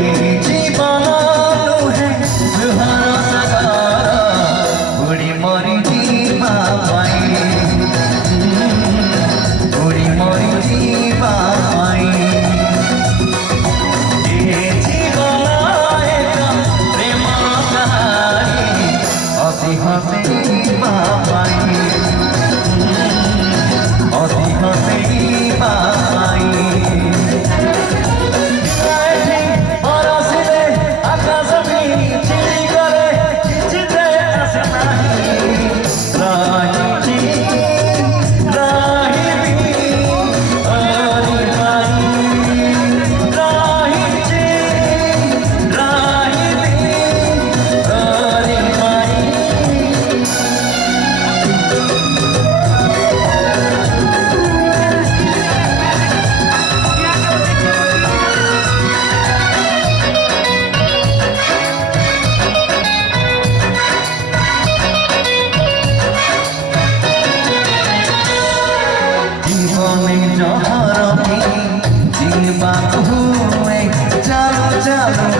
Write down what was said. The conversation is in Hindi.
जीवन है सुहाना सगारा बुढ़ी मरी जीवा पाई बुढ़ी मरी जीवा पाई ये जीवन एक प्रेम कहानी हसी हसी जीवा पाई हसी हसी पाई जीवन जहर जीवा हुए चलो चलो